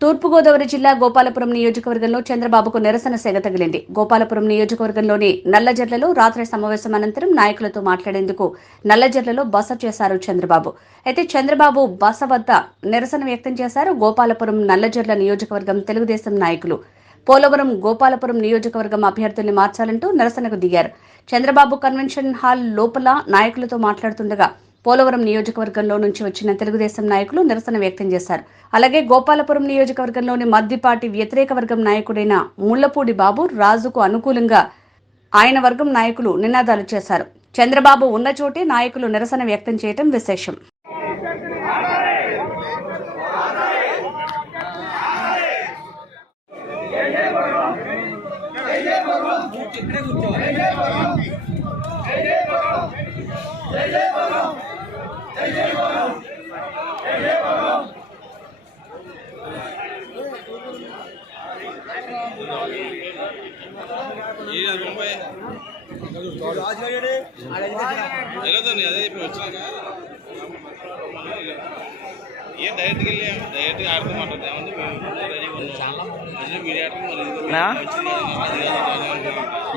తూర్పుగోదావరి జిల్లా గోపాలపురం నియోజకవర్గంలో చంద్రబాబుకు నిరసన సెగ తగిలింది. గోపాలపురం నియోజకవర్గంలోని నల్లజర్లలో రాత్రి సమావేశం అనంతరం నాయకులతో మాట్లాడేందుకు నల్లజర్లలో బస చేశారు చంద్రబాబు. అయితే చంద్రబాబు బస వద్ద నిరసన వ్యక్తం చేశారు గోపాలపురం నల్లజర్ల నియోజకవర్గం తెలుగుదేశం నాయకులు. పోలవరం గోపాలపురం నియోజకవర్గం అభ్యర్థుల్ని మార్చాలంటూ నిరసనకు దిగారు. చంద్రబాబు కన్వెన్షన్ హాల్ లోపల నాయకులతో మాట్లాడుతుండగా పోలవరం నియోజకవర్గంలో నుంచి వచ్చిన తెలుగుదేశం నాయకులు నిరసన వ్యక్తం చేశారు. అలాగే గోపాలపురం నియోజకవర్గంలోని మద్దిపాటి వ్యతిరేక వర్గం నాయకుడైన ముళ్లపూడి బాబు రాజుకు అనుకూలంగా ఆయన వర్గం నాయకులు నినాదాలు చేశారు. చంద్రబాబు ఉన్న చోటే నాయకులు నిరసన వ్యక్తం చేయడం విశేషం.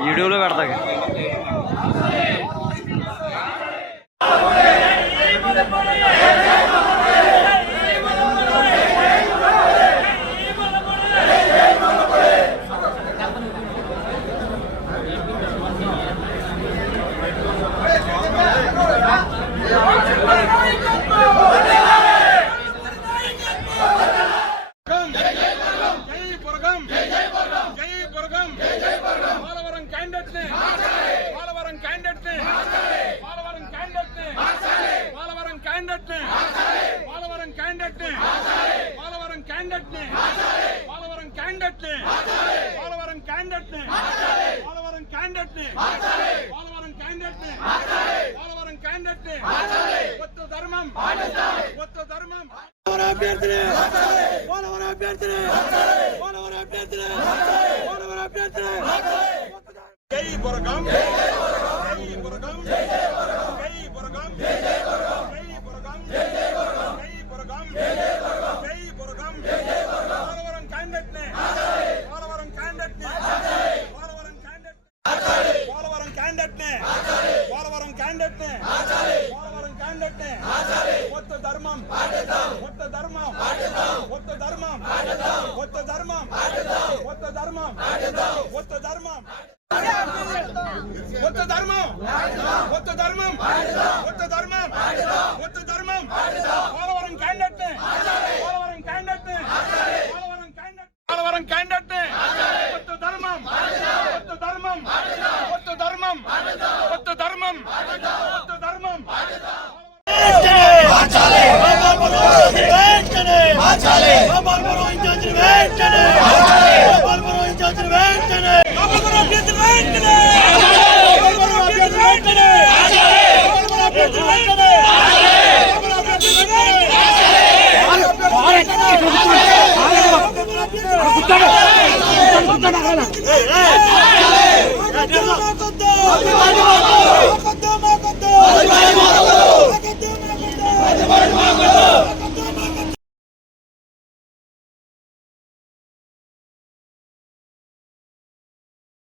వీడియోలో పెడతా Hey!